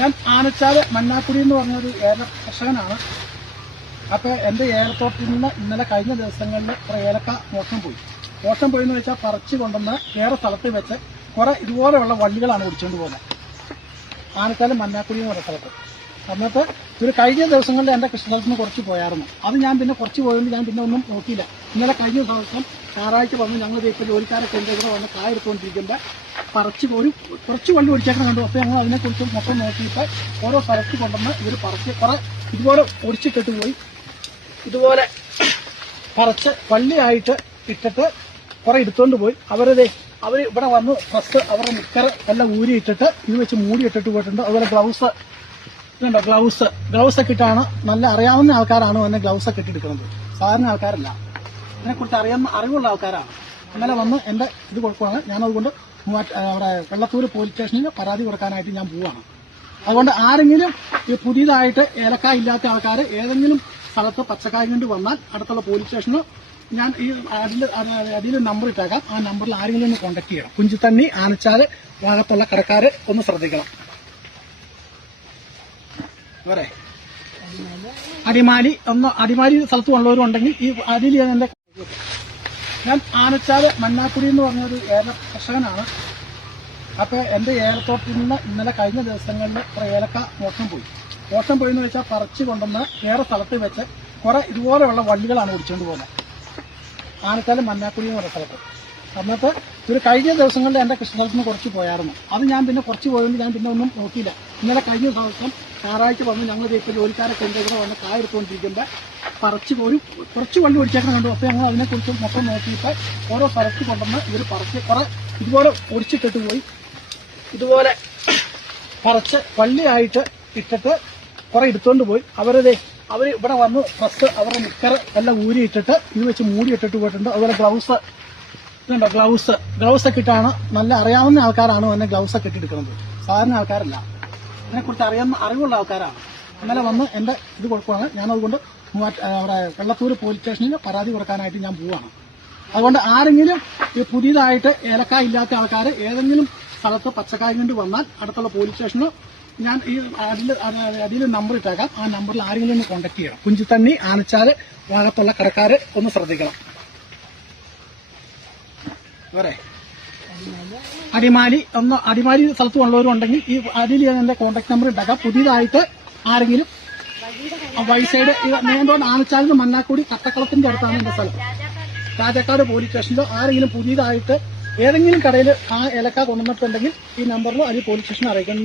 ഞാൻ ആനച്ചാല് മണ്ണാക്കുടി എന്ന് പറഞ്ഞൊരു ഏല കർഷകനാണ്. അപ്പൊ എന്റെ ഏലത്തോട്ടത്തിൽ നിന്ന് ഇന്നലെ കഴിഞ്ഞ ദിവസങ്ങളിൽ കുറെ ഏലക്ക മോഷണം പോയി എന്ന് വെച്ചാൽ പറിച്ചു കൊണ്ടുവന്ന് വേറെ സ്ഥലത്ത് വെച്ച് കുറെ ഇതുപോലെയുള്ള വള്ളികളാണ് ഓടിച്ചുകൊണ്ട് പോകുന്നത്. ആനച്ചാല് മണ്ണാക്കുടി എന്ന് പറയുന്ന സ്ഥലത്ത്. എന്നിട്ട് ഒരു കഴിഞ്ഞ ദിവസങ്ങളിൽ എന്റെ കൃഷിസ്ഥലത്ത് നിന്ന് കുറച്ച് പോയായിരുന്നു. അത് ഞാൻ പിന്നെ കുറച്ച് പോയതുകൊണ്ട് ഞാൻ പിന്നെ ഒന്നും നോക്കിയില്ല. ഇന്നലെ കഴിഞ്ഞ ദിവസം ഞായറാഴ്ച വന്ന് ഞങ്ങൾ ഇപ്പോൾ ജോലിക്കാരൊക്കെ എന്തെങ്കിലും വന്ന് കായ എടുത്തുകൊണ്ടിരിക്കുമ്പോൾ പറിച്ച് പോയി കുറച്ച് വള്ളി ഒടിച്ചേക്കണം കണ്ടു. അപ്പോൾ ഞങ്ങൾ അതിനെക്കുറിച്ച് മൊത്തം നോക്കിയിട്ട് ഓരോ സ്ഥലത്ത് കൊണ്ടുവന്ന് ഇവർ പറിച്ച് കുറെ ഇതുപോലെ ഒടിച്ചിട്ടിട്ട് പോയി ഇതുപോലെ പറിച്ച് വള്ളിയായിട്ട് ഇട്ടിട്ട് കുറെ എടുത്തുകൊണ്ട് പോയി. അവർ ഇവിടെ വന്ന് ഫസ്റ്റ് അവരുടെ നിക്കർ എല്ലാം ഊരിയിട്ടിട്ട് ഇത് വെച്ച് മൂടിയിട്ടിട്ട് പോയിട്ടുണ്ട്. അതുപോലെ ഗ്ലൗസ് ഇതുണ്ടോ, ഗ്ലൗസ് ഒക്കെ ഇട്ടാണ്. നല്ല അറിയാവുന്ന ആൾക്കാരാണ് വന്ന് ഗ്ലൗസ് ഒക്കെ ഇട്ടെടുക്കുന്നത്, സാധാരണ ആൾക്കാരല്ല. ഇതിനെക്കുറിച്ച് അറിവുള്ള ആൾക്കാരാണ്. ഇന്നലെ വന്ന് എന്റെ ഇത് കൊടുക്കുകയാണ്. ഞാനതുകൊണ്ട് അവിടെ വെള്ളത്തൂര് പോലീസ് സ്റ്റേഷനിൽ പരാതി കൊടുക്കാനായിട്ട് ഞാൻ പോവാണ്. അതുകൊണ്ട് ആരെങ്കിലും ഈ പുതിയതായിട്ട് ഏലക്കായ ഇല്ലാത്ത ആൾക്കാർ ഏതെങ്കിലും സ്ഥലത്ത് പച്ചക്കായ കൊണ്ട് വന്നാൽ അടുത്തുള്ള പോലീസ് സ്റ്റേഷനിൽ ഞാൻ ഈ അതിൽ നമ്പർ ഇട്ടേക്കാം. ആ നമ്പറിൽ ആരെങ്കിലും ഒന്ന് കോൺടാക്ട് ചെയ്യണം. കുഞ്ചിത്തണ്ണി ആനച്ചാല് ഭാഗത്തുള്ള കടക്കാര് ഒന്ന് ശ്രദ്ധിക്കണം. വേറെ അടിമാലി സ്ഥലത്ത് ഉള്ളവരുണ്ടെങ്കിൽ ഈ അതിൽ ഞാൻ ആനച്ചാല് മണ്ണാക്കുടി എന്ന് പറഞ്ഞൊരു ഏല കർഷകനാണ്. അപ്പൊ എന്റെ ഏലത്തോട്ടത്തിൽ നിന്ന് ഇന്നലെ കഴിഞ്ഞ ദിവസങ്ങളിൽ കുറെ ഏലക്ക മോഷണം പോയി എന്ന് വെച്ചാൽ പറിച്ചു കൊണ്ടുവന്ന് വേറെ സ്ഥലത്ത് വെച്ച് കുറെ ഇതുപോലെയുള്ള വള്ളികളാണ് ഓടിച്ചുകൊണ്ട് പോകുന്നത്. ആനച്ചാല് മണ്ണാക്കുടി എന്ന് പറയുന്ന സ്ഥലത്ത്. എന്നിട്ട് ഒരു കഴിഞ്ഞ ദിവസങ്ങളിൽ എന്റെ കൃഷിസ്ഥലത്ത് നിന്ന് കുറച്ച് പോയായിരുന്നു. അത് ഞാൻ പിന്നെ കുറച്ച് പോയതുകൊണ്ട് ഞാൻ പിന്നെ ഒന്നും നോക്കിയില്ല. ഇന്നലെ കഴിഞ്ഞ ദിവസം ഞായറാഴ്ച വന്ന് ഞങ്ങൾ ഇപ്പോൾ ജോലിക്കാരൊക്കെ എന്തെങ്കിലും വന്ന് കായ എടുത്തുകൊണ്ടിരിക്കുമ്പോൾ പറിച്ച് പോയി കുറച്ച് വള്ളി ഒടിച്ചേക്കണം കണ്ടു. അപ്പോൾ ഞങ്ങൾ അതിനെക്കുറിച്ച് മൊത്തം നോക്കിയിട്ട് ഓരോ സ്ഥലത്ത് കൊണ്ടുവന്ന് ഇവർ പറിച്ച് കുറെ ഇതുപോലെ ഒടിച്ചിട്ടിട്ട് പോയി ഇതുപോലെ പറിച്ച് വള്ളിയായിട്ട് ഇട്ടിട്ട് കുറെ എടുത്തുകൊണ്ട് പോയി. അവർ ഇവിടെ വന്ന് ഫസ്റ്റ് അവരുടെ നിക്കർ എല്ലാം ഊരിയിട്ടിട്ട് ഇത് വെച്ച് മൂടിയിട്ടിട്ട് പോയിട്ടുണ്ട്. അതുപോലെ ഗ്ലൗസ് ഇതുണ്ടോ, ഗ്ലൗസ് ഒക്കെ ഇട്ടാണ്. നല്ല അറിയാവുന്ന ആൾക്കാരാണ് വന്ന് ഗ്ലൗസ് ഒക്കെ ഇട്ടെടുക്കുന്നത്, സാധാരണ ആൾക്കാരല്ല. ഇതിനെക്കുറിച്ച് അറിവുള്ള ആൾക്കാരാണ്. ഇന്നലെ വന്ന് എന്റെ ഇത് കൊടുക്കുകയാണ്. ഞാനതുകൊണ്ട് അവിടെ വെള്ളത്തൂര് പോലീസ് സ്റ്റേഷനിൽ പരാതി കൊടുക്കാനായിട്ട് ഞാൻ പോവാണ്. അതുകൊണ്ട് ആരെങ്കിലും ഈ പുതിയതായിട്ട് ഏലക്കായ ഇല്ലാത്ത ആൾക്കാർ ഏതെങ്കിലും സ്ഥലത്ത് പച്ചക്കായ കൊണ്ട് വന്നാൽ അടുത്തുള്ള പോലീസ് സ്റ്റേഷനിൽ ഞാൻ ഈ അതിൽ നമ്പർ ഇട്ടേക്കാം. ആ നമ്പറിൽ ആരെങ്കിലും ഒന്ന് കോൺടാക്ട് ചെയ്യണം. കുഞ്ചിത്തണ്ണി ആനച്ചാല് ഭാഗത്തുള്ള കടക്കാര് ഒന്ന് ശ്രദ്ധിക്കണം. വേറെ അടിമാലി സ്ഥലത്ത് ഉള്ളവരുണ്ടെങ്കിൽ ഈ അതിൽ എന്റെ കോൺടാക്ട് നമ്പർ ഇട്ടേക്കാം. പുതിയതായിട്ട് ആരെങ്കിലും വൈസൈഡ് മേണ്ടോൺ ആനച്ചാലിന് മണ്ണാക്കുടി കട്ടക്കളത്തിന്റെ അടുത്താണ് എന്റെ സ്ഥലം. രാജാക്കാട് പോലീസ് സ്റ്റേഷനിലോ ആരെങ്കിലും പുതിയതായിട്ട് ഏതെങ്കിലും കടയിൽ ആ ഏലക്ക കൊണ്ടുവന്നിട്ടുണ്ടെങ്കിൽ ഈ നമ്പറിലോ അതിൽ പോലീസ് സ്റ്റേഷനെ അറിയിക്കണം.